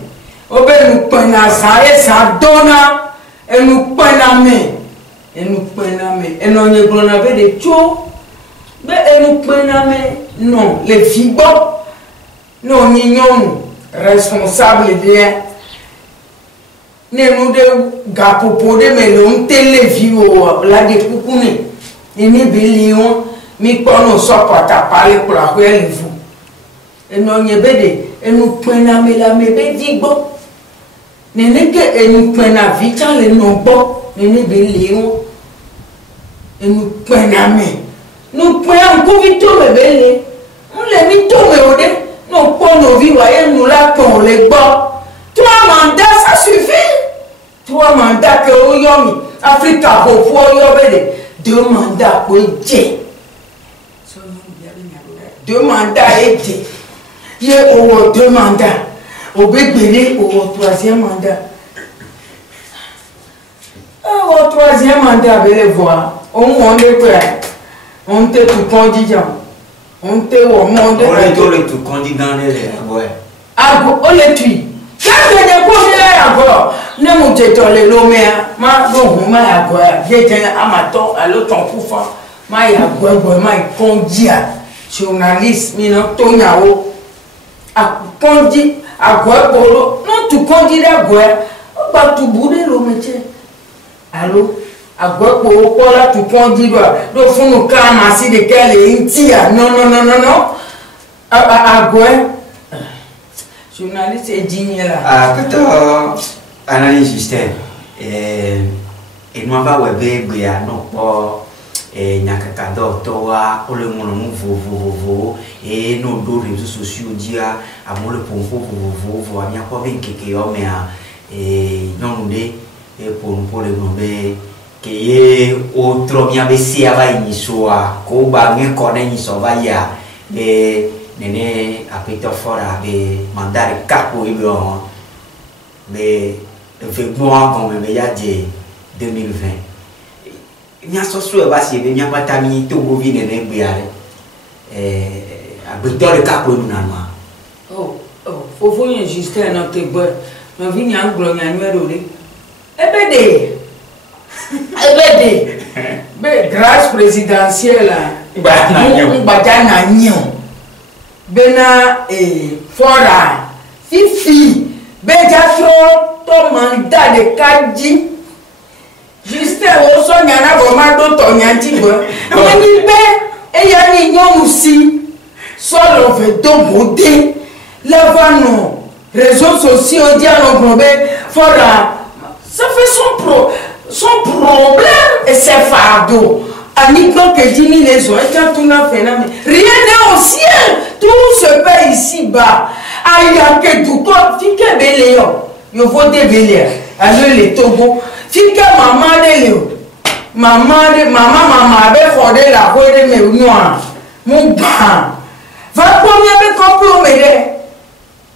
obe nu pana sa e sa dona enu paname eno nye glona be de cho be enu paname non le fibo non ni nyon responsable bien ne nous de gapopo de melon tele viwo la de kukune ni bilion mi kono sopota pale kula ko elivu eno nye be de enu paname la me be digbo nene ke enu pena vicha le nombo nene bilion enu paname nous pouvons couper tout le bébé. On les mit tout le haut. Nous pouvons vivre et nous là pour les bords. 3 mandats, ça suffit. 3 mandats que vous avez. Afrique a beaucoup de 2 mandats pour aider. 2 mandats aider. Il y a 2 mandats. Au bébé, au 3e mandat. Au 3e mandat, vous allez voir. On est prêt. On te tout candidat. On te au monde. On est tout candidat ouais. Ah, on est tu. Quand je ne peux pas encore, ne me jette les lomé, ma bon, ma quoi, j'étais amateur à l'autre en pouffant, ma ya quoi, ma candidat, journaliste, mino tonyao, à candidat, à quoi pour non tout candidat, quoi, pas tout bouder le métier. Allô? Agora pour la tout candidat, le fond nous camasser de quel intia, non. Agora journaliste est digne là. Ah, que analyse système et nous va webe bia non pas nyakakado toa ole mono vovo et nos deux réseaux sociaux dia amole pompo vovo amia ko ben keke o mea et non nous et pour le nombe que ye outro minha besi ava inisoa ko ba nge kone inisoa ya e nene apito fora be mandare capo ibon be effectivement comme be ya de 2020 minha soso e basi be minha patami to govi nene biare abito de capo nunanwa fofo yen Justin no te gbe no vi nya nglo nya nuero le ebede be grâce présidentielle ngbaja na nyon bena fora fifi be ja to mandat de kaji Justin o so nya na bo ma do to nya ti gbo ni be eya ni nyon si so lo fait donc beauté là nos réseaux sociaux dialogue fora ça fait son problème et ses fardeaux. Anikon que dit les autres, tout n'a fait rien n'est au ciel, tout se fait ici-bas. Aïe, que tout quoi, fika beléo, yo vote belé, alors les Togo, fika maman de léo, maman avait fondé la rue de mes noirs, mon gars, va combien de copies m'aider?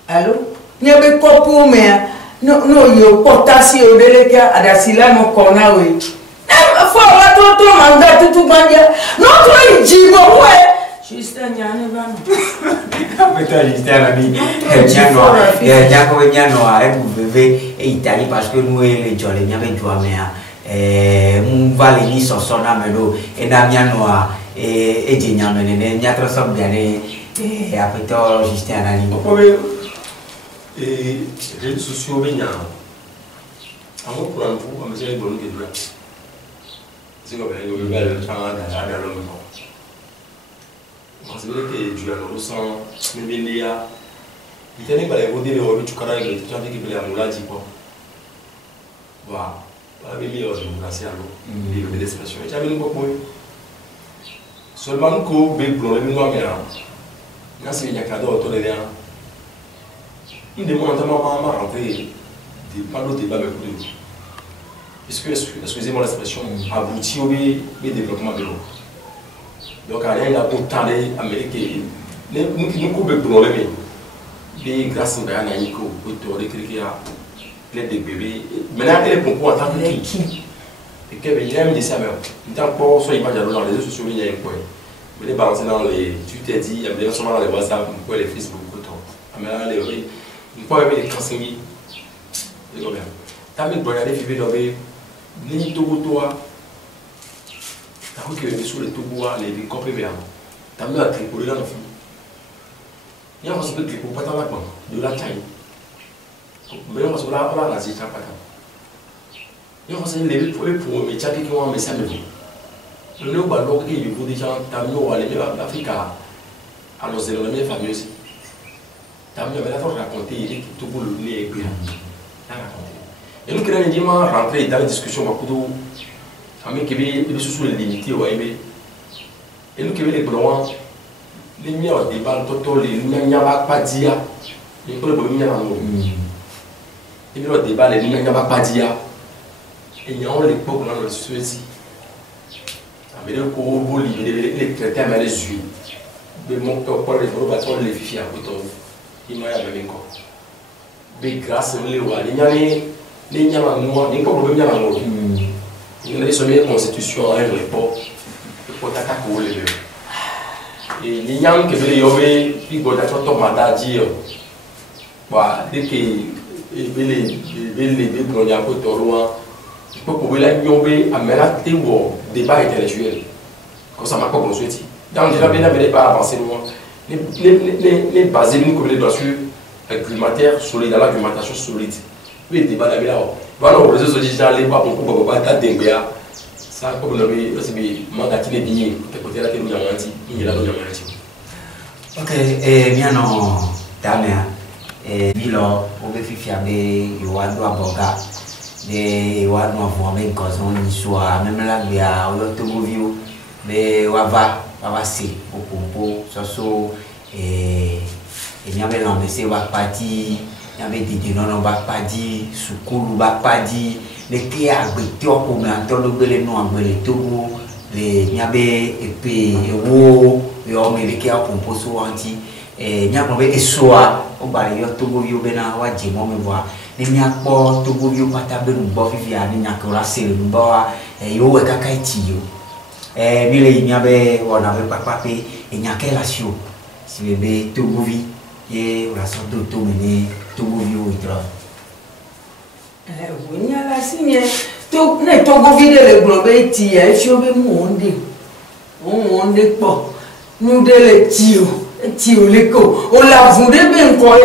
Allô, n'y a pas de copies mais no yo potasio deleka adasila no kona we fo wa to manga tutu banja no to jibo we Justin nyane bana betul Justin ami nyako nyano a bébé et Italie parce que nous les jolé nyame joa mea mon vale ni sosona melo e na nyano a e je nyame ne nyatro so biane e apeto Justin ani et les réseaux sociaux bien en gros pour un coup on me dit les bonnes qui doivent c'est comme le bel temps dans la l'homme c'est vrai que tu as le sang mais bien il y a il tenait pas les rodés les robes tu connais les gens qui veulent la moula dit quoi voilà pas bien mieux de la c'est alors les expressions tu as vu un peu quoi seulement que bien pour les noirs mais là c'est il y a cadeau autour de là. Il demande à maman à rentrer des panneaux de débat avec vous. Puisque, excusez-moi l'expression, abouti au développement de l'eau. Donc, il y a autant d'Américains. Nous coupons pour le mais grâce à Naïko, autour de plein de bébés. Maintenant, elle est pour quoi en tant que qui? Et que il y a un dessin même. Tant que soit image dans les réseaux sociaux, il y a un point. Vous les balancez dans les. Tu t'es dit, il y a bien souvent dans les WhatsApp, les Facebook, mais là, les il faut aimer les conseillers. C'est comme ça. T'as mis le bonheur de vivre dans les Togo-Toa. T'as vu que sur les Togo-Toa, les copés verts. T'as mis la tripoler dans le fond. Il y a un peu de tripo, pas dans la banque, de la taille. Mais on va se la raser, t'as pas tant. Il y a un peu de lever pour eux, mais t'as dit qu'on va mettre ça de vous. Le ballon qui est déjà, t'as mis au aller vers l'Afrique. Alors, c'est le même fameux aussi. T'as mis à raconter, il est tout pour le nez et puis et nous créons une rentrer dans la discussion avec les sous les limités et nous créons les blancs, les miens débat, les miens pas dire, les miens et nous débat, les miens pas dire, et il y a l'époque dans le Suède. Mais le corbeau, les traités à les huiles, mais mon père, pour les bâtons, les filles à côté. Il m'a jamais encore. Mais grâce à les lois, il y a les Yamamois, il n'y a pas de problème Yamamois. Il y a des sommets de constitution à un report, pour t'attaquer les deux. Et les Yam qui veulent y aller, ils vont être en mandat dire. Dès que les bébés ont un peu de loin, il faut pouvoir la yomber à mener ou débat intellectuel. Comme ça m'a pas construit. Dans déjà bien n'avait pas avancé loin. Les bases nous comme les dossiers argumentaires solides, à l'argumentation solide. Oui, le débat là. Voilà, les réseaux sociaux, les pas beaucoup, pas d'Adembia. Ça, comme le mandatine bien, côté là, nous avons dit, il y a là, nous avons dit. Ok, et bien non, Damien, et Milo, on veut faire des Yoadou à Boga, des Yoadou à Voimen, quand on y soit, même là, il y a Togovio, des Wava. Avasi au soso et il y avait l'embêté Bakpadi, il y avait des non Bakpadi, Soukulu Bakpadi, les clés à Bétio pour m'entendre le belé non à belé Togo, les Niabé et puis Wo, et on met les clés à Pomposo anti, et Niabé et Soa, au barrière Togo Vio Bena, Wadjimo me voir, les Niapo Togo Vio Patabe nous bofifia, les Niakola c'est le Boa, et Yo et Kakaitio. Mille il n'y avait pas papé et il n'y a qu'un ratio si bébé Togovi et la sorte de tout mener Togo vieux et trop. Oui, il y a la signe. Togo vide le globe et tia, et chauve monde. On ne pas. Nous de le tio, les co. On l'a voulu bien quoi.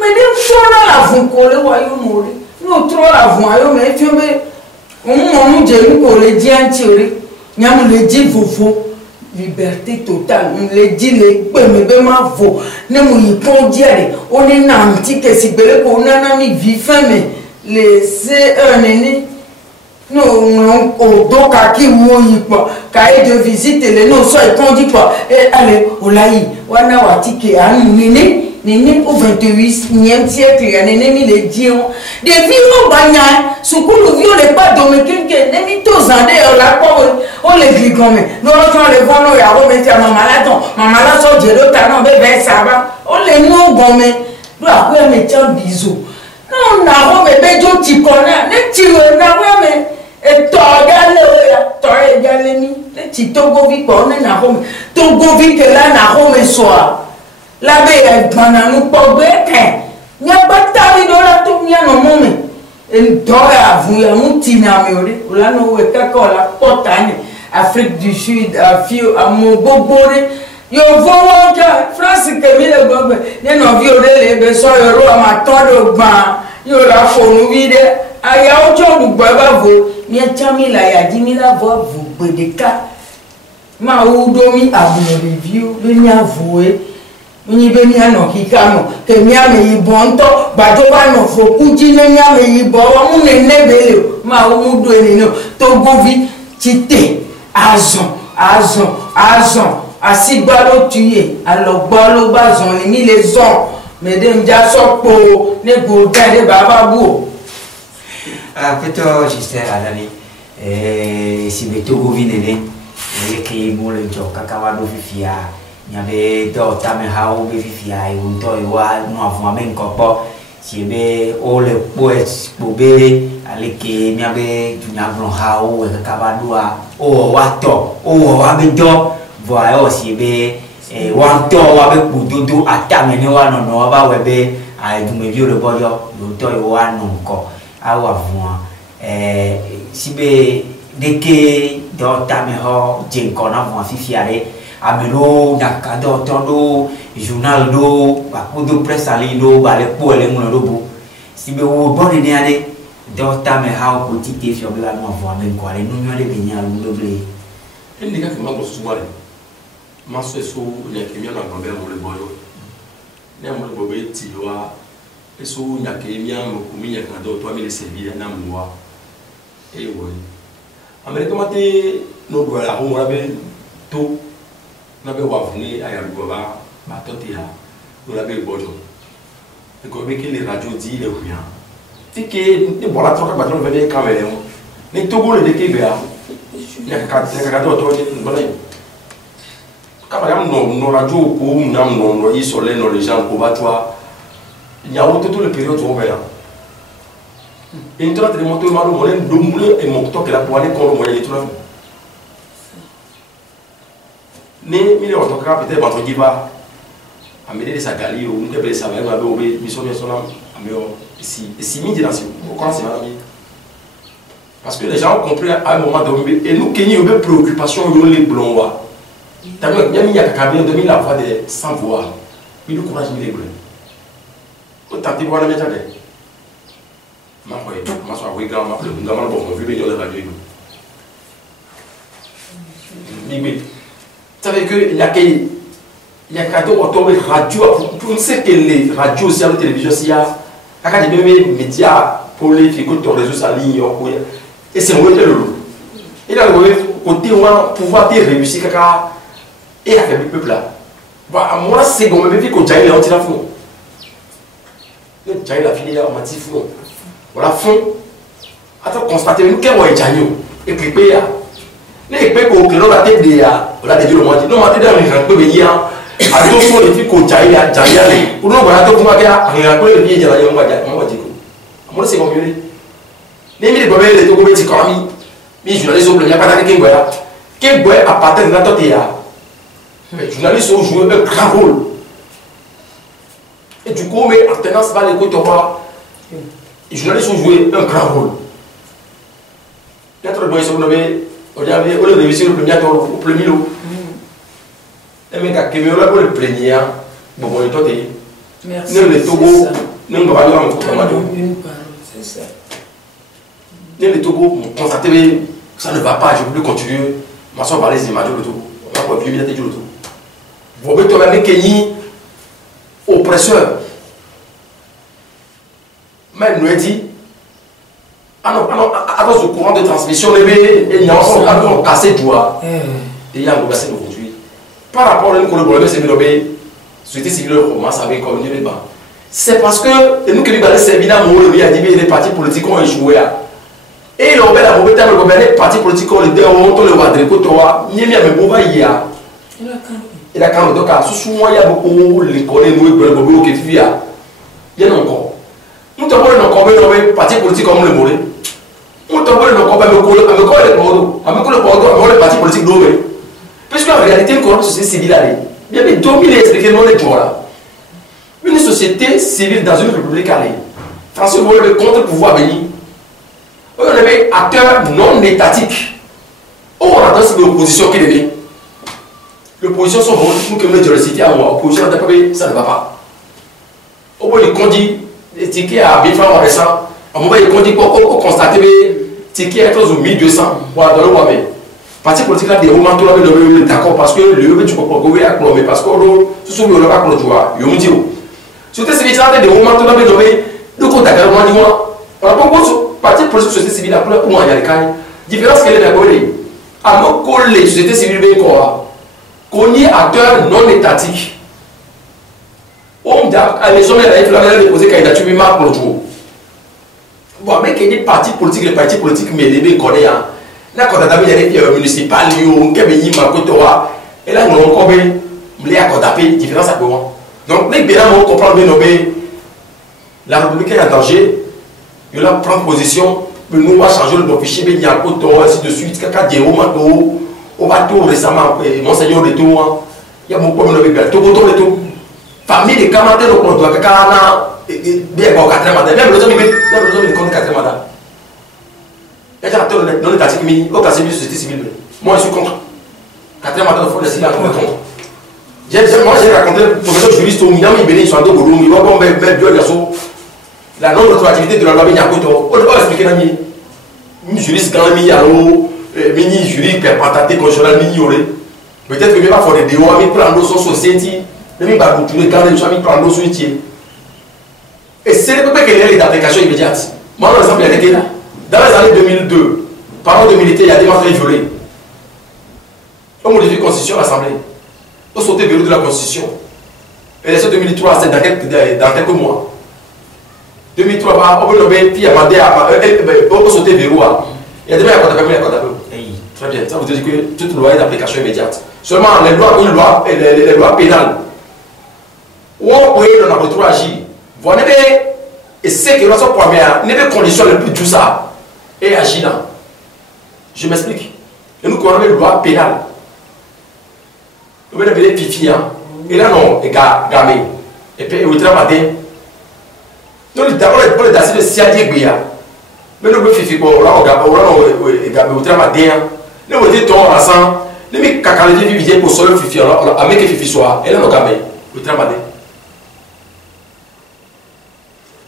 Mais des fois, la vont coller au royaume. Nous trop la voyons, mais tu veux. On nous dit qu'on les dit en théorie. Nous les dit vous. Liberté totale, on les dit les mais ma vo. Ne mouille pas dire. On est nanti que si belle qu'on a mis vivant, mais les un aîné. Nous, on donc à qui mouille pas. Cahier de visite, les noms sont dit pas. Et allez, on l'a eu. On a watiki à Néné. Néné au 28e siècle, il y a Néné les dions. Des vieux bagnards, ce qu'on nous viole les pas dominicains, Néné tous en dehors là, on les gris comme nous, on les voit, nous, on met à ma malade, sur Dieu, talent, bébé, ça va. On les nous gomme, nous, après, on met un bisou. Non, on a remis, bébé, tu connais, les tirs, on a remis. Et toi, regarde les petits Togovi, on est à Rome. Togovi, que là, na Rome soir. La belle, nous pas bien. Il n'y a pas de temps de la tournée, non, moment. Et toi, vous, à Moutina, mais là, nous, la Potane, Afrique du Sud, à Mogobore. Yo, voilà, France, que mille gobes, il y a un violé, les besoins, à ma toile de bain. Yo, la faune vide. Aya ojo lugba vo mi chami la ya di mi la vo gbedeka ma udo mi abuno review be ni avoe ni be ni ano kikamo ke mi ame yibon to gbajo ba no fo kuji ne mi ame yibo wa mu ne nebele ma mu do eni no to govi tite azon asigba lo tuye alogba lo bazon ni le zon medem ja sopo ne go gade baba bu. Peut-être juste Adani, si le Togo vient et qui est le job, Kakawado Fifia, il y avait d'autres Tamehao, Bifia, et on doit nous avons même corps, si bien all le poètes, Bobé, avec qui il y avait du Nablonhao, et Kakawado, oh, Wato, oh, Abedo, voilà aussi bien, et Wanto, avec Boudoudou, Atamenoa, non, va webe, à du me vieux le boyo, l'auteur, non, encore. Awa vua si be deke do tameho jenkona vua fifiare amelo nakado tondo journal do bakudo press ali do bale pole muno do bu si be wo boni ni ade do tameha ko tike fi obla no vua men ko ale nu nyole be nya lu do ble ndi ka ma ko suwale ma so so ya kemia na ngombe mo le boyo ne mo le bobe ti wa eso nyake miam kuminya kado to amele servir na mwa e wo amere tomate no do la ho rabe to na be wa funi aya go ba ma to ti ha no la be bojo e ko be ke le radio di le huya tike ni bola troka ba no be kamere mo ni to go le de ke be a ya ka to ni bola kama ya no radio ko no isole no les gens ko ba toi. Il y a tout le période où on va là. Et nous avons des motos malos, on a des moulins et motos qui la pour aller contre le moyen de tout le monde. Né, mais on a peut-être entre qui va amener des sagali ou une telle savane, on a obéi, mission bien son âme, si midi là, pourquoi c'est mal. Parce que les gens ont compris à un moment donné, et nous qui avons des préoccupations, nous les blancs. T'as vu, il y a quelqu'un qui a mis la voix de sans voix, il nous courage, il les blancs. Tati wala meta de ma koy ma so wi gam ma ko ngam bo mo vi be yo la radio ni ça veut que il y a cadeau auto radio pour sait que les radios sur la télévision s'il y a aka de médias politiques to réseaux en ligne et c'est moi le il a le côté on pouvoir te réussir kaka et avec le peuple là bah moi c'est comme me vie ko jaille on tira fou jaille la filière on m'a dit fou voilà fond attends constater nous qu'est moi jaille et préparer les pe ko kilo la tête de ya la de le moitié non maté dans les rangs pe ya a to so les ko jaille le pour nous voilà to kuma ka rien ko le bien jaille on va dire moi c'est comme mieux les mille bébés les to ko ti kami mi journaliste au plan pas dans quel boy à partir de la tête ya mais journaliste ont joué un grand rôle Et du coup, mais alternance va l'écouter, les journalistes ont joué un grand rôle. Notre doigt, on avait réussi le premier tour au premier lot. Et mais quand on a le premier, bon, on est tout est. Merci. Nous, les Togo, nous, nous allons C'est ça. Nous, les Togo, on constate que ça ne va pas, je ne peux plus continuer. Ma soeur parlait des images de Togo. On va plus bien dire le Togo. Vous voyez, tu as même Kenny, oppresseur. Même nous a dit, alors ce courant de transmission, il y a un cassé de joie. Et il y a un cassé aujourd'hui. Par rapport à nous, c'est que la société civile commence avec comme une débat. C'est parce que nous qui nous avons servi dans le monde, il y a des partis politiques qui ont échoué. Et l'on va la mauvaise temps, les partis politiques ont été en train de voir des côtés, il y a même beaucoup de gens. Et là, quand on a souvent, il y a beaucoup de gens qui vivent. Il y a encore. Nous avons encore des partis politiques comme le Mollet. Nous avons encore des partis politiques d'Ové. Puisque en réalité, une société civile, il y avait 2000 expliqués non les là. Une société civile dans une république allée. François Hollande le contre-pouvoir béni. On avait acteurs non étatiques. On a dans cette opposition qui devait. L'opposition sont bonnes, nous qui nous le citer à moi. L'opposition n'a pas payé, ça ne va pas. Au bout du conduit, les tickets à 1000 francs récent. À un moment, il conduit pour constater les tickets à 1200 dans le mois. Parti politique là des romans tout le d'accord parce que le tu peux pas gouverner avec l'homme parce que ce sont le pas qu'on joie yo me dit société civile là des romans tout le contact moi dit moi par rapport au parti politique société civile là pour moi il y a les cas différence qu'elle est d'accord à nos collègues société civile bien quoi qu'on y acteur non étatique on dit à les hommes là il faut déposer candidature mais marque pour le jour bon mais qu'il y a des partis politiques mais les bien connaît la condamnation est municipale, et là, nous avons une différence à quoi. Donc, les Bénin comprennent bien la République est en danger, il va prendre position, mais nous allons changer le fichier, il y a un peu ainsi de suite, on va tout récemment, Monseigneur de tout, il y a beaucoup de tout. Famille de camarades, on doit bien avoir 4 mandats, même les hommes, ils comptent 4 mandats. Il y a des acteurs non étatiques qui ont cassé la société civile. Moi, je suis contre. 4e mandat de Fondé Silla, je suis contre. Moi, j'ai raconté, le professeur juriste au Milan, il sont en Dogoulou, il va bon, la non-retroactivité de la loi Benyakoto. On doit expliquer un juriste quand même, il y a mini juriste, perpétraté, constitutionnel, mini oré. Peut-être que même pas faire des déos, mais prendre son société, même pas tous les cas, les gens prendre son métier. Et c'est le peu qu'il y a les applications immédiates. Moi, par exemple, il y a des cas. Dans les années 2002, parents de militaires, il y a des matériels violés. On modifie la Constitution à l'Assemblée. On sautait le verrou de la Constitution. Élection 2003, c'est dans quelques mois. 2003, on peut nommer, puis on sautait le verrou. Il y a des mecs à côté, très bien, ça veut dire que toute loi est d'application immédiate. Seulement, les lois pénales, où on peut dans notre droit agir, vous avez, et c'est que la première, il y a des conditions les plus douces et agir là. Je m'explique. Et nous connaissons les lois pénales. Nous avons des pifiers. Et là, non, et gamé. Et puis, au travail, nous d'abord, les dates de Siadi Bia. Mais nous avons fifi pour là, et gamé au travail. Nous avons dit, ton rassant, nous avons cacalété vivre pour solo fifi, avec fifi soit. Et là, nous gamé au travail.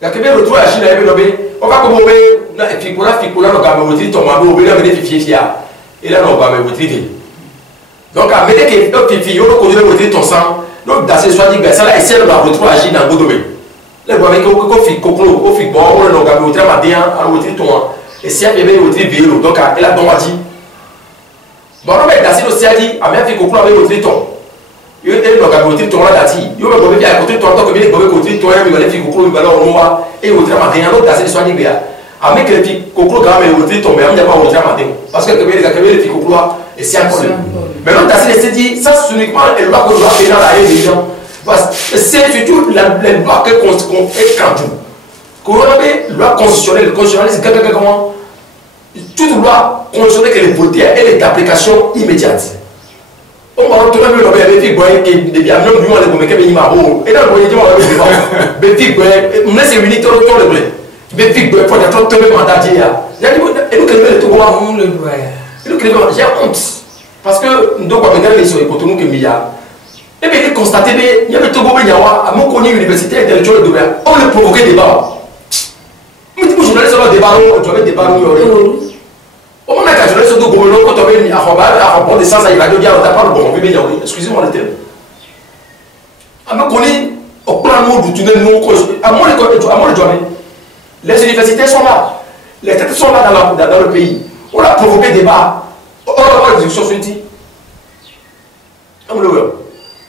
La Québec retrouve la Chine on va comme on va on va et là on va donc à mettre que fifi on continue à retirer ton sang donc dans ce soit dit ça là essayer de retrouver la Chine dans le domaine là vous avez qu'on fait coclo on fait bon on va retirer matin à retirer ton et si elle vient retirer vélo donc elle a donc dit bon on va dans ce soit dit à même fait coclo avec retirer ton il y a des gens qui ont été là il y a des gens qui ont été et au travail matin on a soigné bien avec les filles coclo quand même au tomber on n'y a pas au travail matin parce que les filles coclo et c'est encore mais non t'as dit ça c'est uniquement les lois que doit pénal à les gens parce que c'est surtout les lois que qu'on est quand tout qu'on avait loi constitutionnelle c'est comment toute loi constitutionnelle que les voter elle est d'application immédiate. on va tout même le bébé boy qui depuis avion du monde comme que il m'a oh et dans le boy dit moi le bébé boy on laisse venir tout le blé bébé boy pour être tout le mandat dia il a dit et nous que le tout on le doit et nous que j'ai honte parce que nous doit maintenant les sur pour nous que mia et bien il constater il y avait tout gobe yawa à mon connu université intellectuelle de on le provoquer débat mais tu journaliste sur le débat tu avais débat au moment où je suis au gouvernement, quand on est à rapport de ça, il va dire on n'a pas le bon bébé, excusez-moi le terme. À me connaître, au plan de nous, à mon école, les universités sont là, les têtes sont là dans le pays. On a provoqué des débats. On a des discussions sur le dit. On le voit.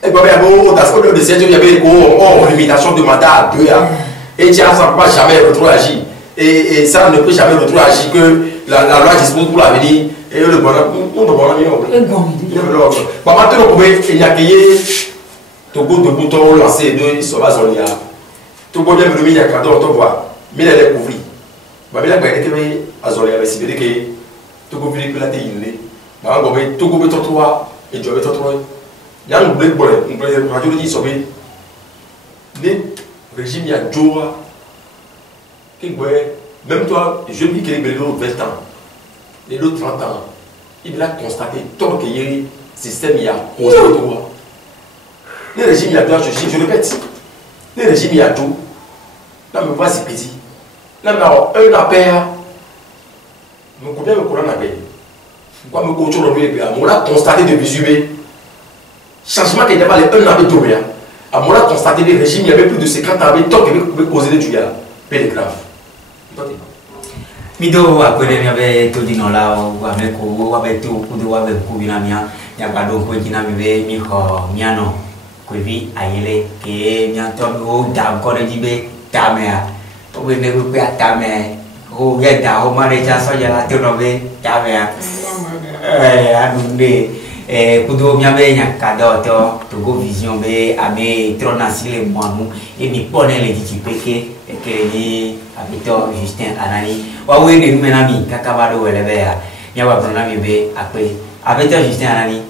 Et bien, dans ce il y avait une limitation de mandat à 2 ans. Et tiens, ça ne peut pas jamais rétroagir. Et ça ne peut jamais rétroagir que la loi dispose pour l'avenir et le bonheur. On peut voir maintenant, il y a Togo de bouton lancé de Soba Zonia. Togo de Mélomie, il y a cadeau, on voit. Mais elle est couvrie. Il y a des gens qui Azolia, mais c'est que Togo vit que la télé. Togo veut toi et Joe veut toi. Il y a un blé pour le radio dit sauver. Le régime, il y a Joa. Même toi, je me dis qu'il y a 20 ans, et l'autre 30 ans, il a constaté tant qu'il y a un système qui a posé le droit. Le régime, il y a tout, je répète, le régime, il y a tout. Là, mais pas si petit. Là, mais un appel, mais combien de courants appel? Quoi, me coach aujourd'hui, on a constaté de visuer. Changement qu'il n'y a pas les un appel de rien. On a constaté le régime, il y avait plus de 50 appels, tant qu'il avait causé des tuyaux. C'est grave. Mido après mi ave to di nola o ame ko o ave to ku do ave ku bina mia ya ba do ko jina mi be mi ho miano ko vi ayele ke nya to o da ko de jibe ta me a to be ne ku ya ta me o ge da o ma re cha so ya la to no be ta me a anu de kudo mi ave nya ka do to go vision be ame trona sile mo anu e mi pone le di peke que ni habito Justin Anani wa we ni menami kakabado welebea nyawa pronami be akwe habito Justin Anani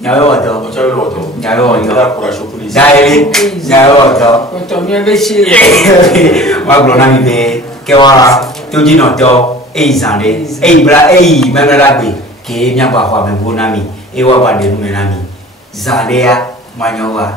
nyawe woto nyawe woto daile nyawe woto mi be shire wa pronami be ke wa to jino to izande ibra memela be ke nyaba kwa be bonami e wa ba de menami zalea manyowa